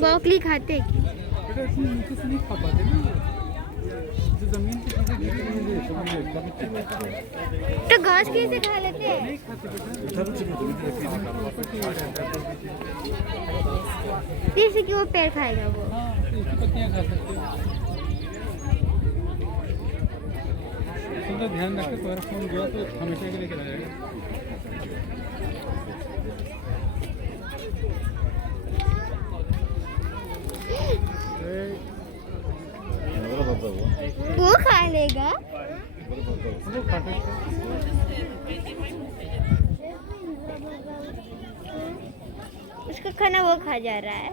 Broccoli खाते बेटा इसमें नीचे से नहीं खा पाते ना, जो जमीन की चीजें गिरी हुई है तो घास कैसे खा लेते हैं? नहीं खाते बेटा। जैसे कि वो पेड़ खाएगा वो। हाँ, इसकी पत्तियाँ खा सकते हो। थोड़ा ध्यान रखते, तुम्हारा फोन गया तो हमेशा के लिए चला जाएगा। वो खा लेगा। वो खा सकते हो। उसका खाना वो खा जा रहा है।